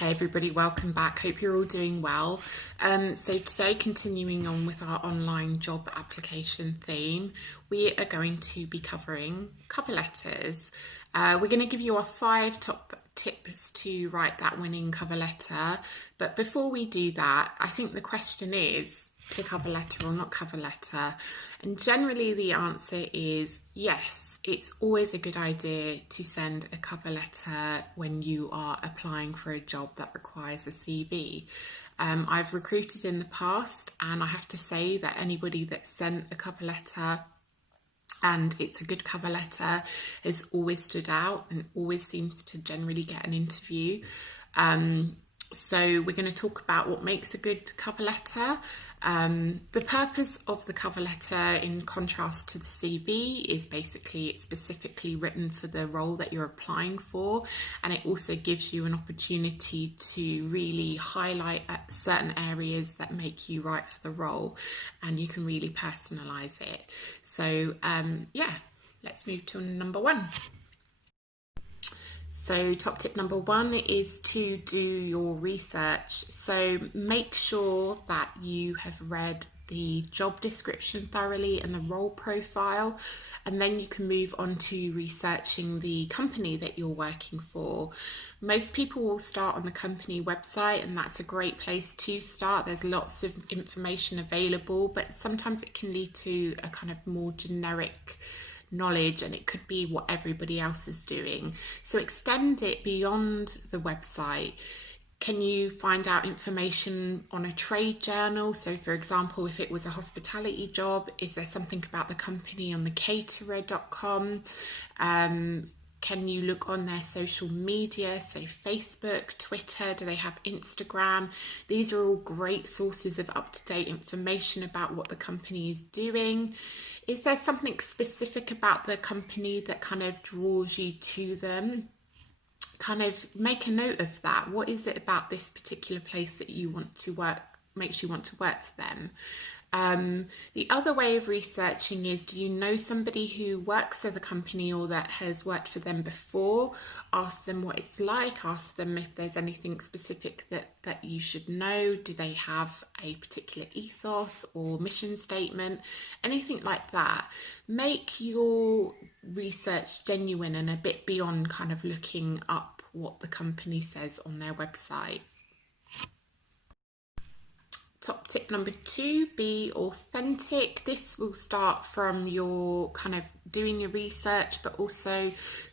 Hey everybody, welcome back. Hope you're all doing well. So today, continuing on with our online job application theme, we are going to be covering cover letters. We're going to give you our 5 top tips to write that winning cover letter. But before we do that, I think the question is to cover letter or not cover letter. And generally the answer is yes. It's always a good idea to send a cover letter when you are applying for a job that requires a CV. I've recruited in the past, and I have to say that anybody that sent a cover letter and it's a good cover letter has always stood out and always seems to generally get an interview. So we're going to talk about what makes a good cover letter. The purpose of the cover letter, in contrast to the CV, is basically it's specifically written for the role that you're applying for, and it also gives you an opportunity to really highlight certain areas that make you right for the role, and you can really personalise it. So let's move to number 1. So top tip number 1 is to do your research. So make sure that you have read the job description thoroughly and the role profile, and then you can move on to researching the company that you're working for. Most people will start on the company website, and that's a great place to start. There's lots of information available, but sometimes it can lead to a kind of more generic knowledge, and it could be what everybody else is doing. So extend it beyond the website. Can you find out information on a trade journal? So for example, if it was a hospitality job, is there something about the company on the caterer.com? Can you look on their social media, so Facebook, Twitter? Do they have Instagram? These are all great sources of up-to-date information about what the company is doing. Is there something specific about the company that kind of draws you to them? Kind of make a note of that. What is it about this particular place that you want to work, makes you want to work for them? The other way of researching is, do you know somebody who works for the company or that has worked for them before? Ask them what it's like, ask them if there's anything specific that you should know. Do they have a particular ethos or mission statement? Anything like that. Make your research genuine and a bit beyond kind of looking up what the company says on their website. Top tip number 2, be authentic. This will start from your kind of doing your research, but also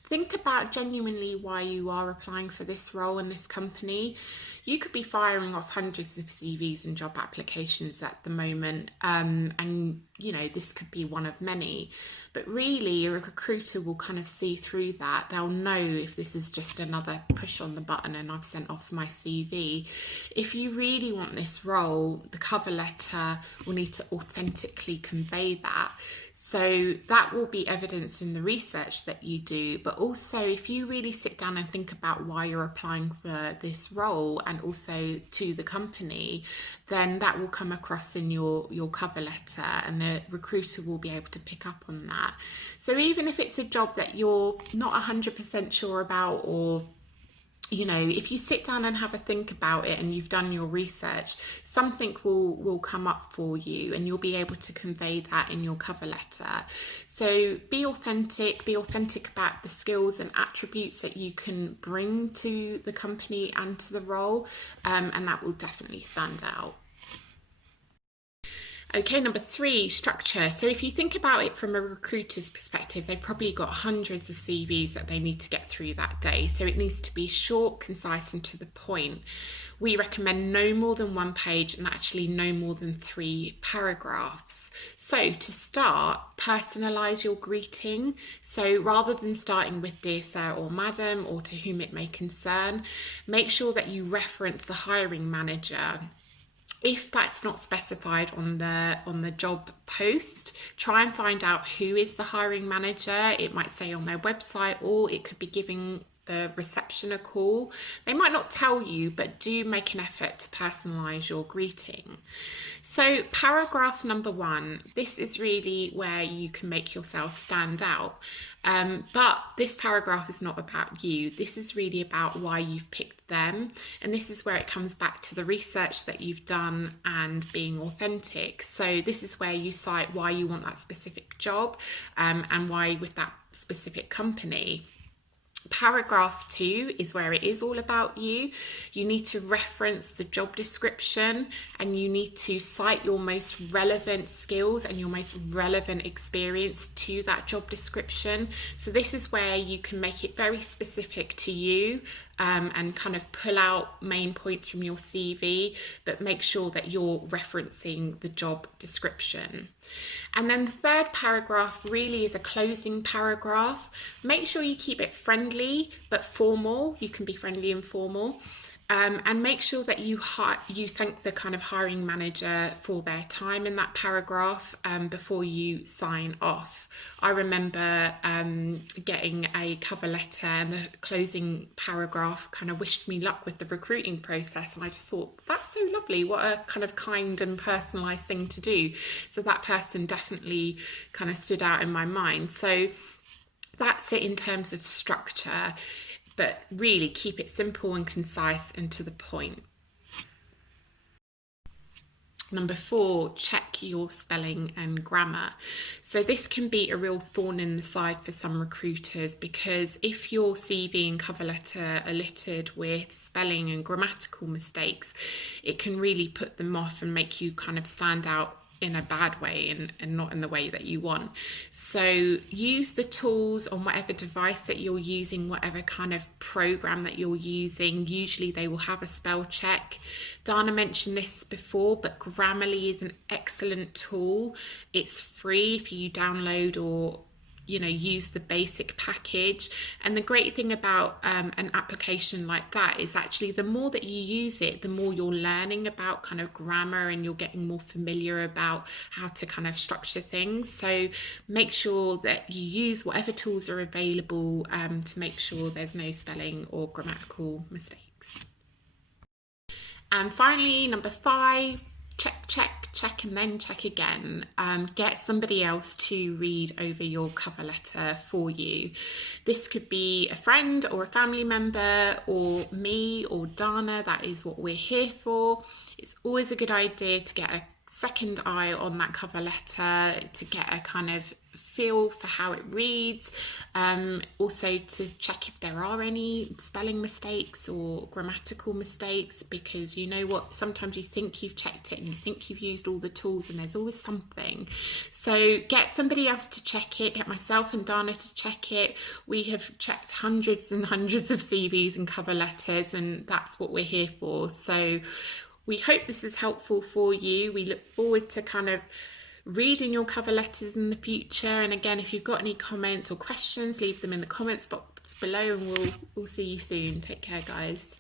think about genuinely why you are applying for this role in this company. You could be firing off hundreds of CVs and job applications at the moment, and you know, this could be one of many, but really a recruiter will kind of see through that. They'll know if this is just another push on the button and I've sent off my CV. If you really want this role, the cover letter will need to authentically convey that. So that will be evidenced in the research that you do, but also if you really sit down and think about why you're applying for this role and also to the company, then that will come across in your cover letter, and the recruiter will be able to pick up on that. So even if it's a job that you're not 100% sure about, or you know, if you sit down and have a think about it and you've done your research, something will come up for you and you'll be able to convey that in your cover letter. So be authentic about the skills and attributes that you can bring to the company and to the role, and that will definitely stand out. Okay, number 3, structure. So if you think about it from a recruiter's perspective, they've probably got hundreds of CVs that they need to get through that day. So it needs to be short, concise, and to the point. We recommend no more than 1 page and actually no more than 3 paragraphs. So to start, personalise your greeting. So rather than starting with dear sir or madam or to whom it may concern, make sure that you reference the hiring manager. If that's not specified on the job post, try and find out who is the hiring manager. It might say on their website, or it could be giving the reception a call. They might not tell you, but do make an effort to personalise your greeting. So paragraph number 1, this is really where you can make yourself stand out. But this paragraph is not about you. This is really about why you've picked them. And this is where it comes back to the research that you've done and being authentic. So this is where you cite why you want that specific job, and why with that specific company. Paragraph 2 is where it is all about you. You need to reference the job description, and you need to cite your most relevant skills and your most relevant experience to that job description. So this is where you can make it very specific to you, and kind of pull out main points from your CV, but make sure that you're referencing the job description. And then the third paragraph really is a closing paragraph. Make sure you keep it friendly but formal. You can be friendly and formal. And make sure that you thank the kind of hiring manager for their time in that paragraph before you sign off. I remember getting a cover letter, and the closing paragraph kind of wished me luck with the recruiting process, and I just thought, that's so lovely, what a kind of kind and personalised thing to do. So that person definitely kind of stood out in my mind. So that's it in terms of structure. But really keep it simple and concise and to the point. Number 4, check your spelling and grammar. So this can be a real thorn in the side for some recruiters, because if your CV and cover letter are littered with spelling and grammatical mistakes, it can really put them off and make you kind of stand out in a bad way and not in the way that you want. So use the tools on whatever device that you're using, whatever kind of program that you're using. Usually they will have a spell check. Dana mentioned this before, but Grammarly is an excellent tool. It's free if you download or use the basic package. And the great thing about an application like that is actually the more that you use it, the more you're learning about kind of grammar, and you're getting more familiar about how to kind of structure things. So make sure that you use whatever tools are available to make sure there's no spelling or grammatical mistakes. And finally, number 5, check, and then check again. Get somebody else to read over your cover letter for you. This could be a friend or a family member, or me or Dana. That is what we're here for. It's always a good idea to get a second eye on that cover letter, to get a kind of feel for how it reads, also to check if there are any spelling mistakes or grammatical mistakes, because you know what, sometimes you think you've checked it and you think you've used all the tools, and there's always something. So get somebody else to check it, get myself and Dana to check it. We have checked hundreds and hundreds of CVs and cover letters, and that's what we're here for. So we hope this is helpful for you. We look forward to kind of reading your cover letters in the future. And again, if you've got any comments or questions, leave them in the comments box below, and we'll see you soon. Take care, guys.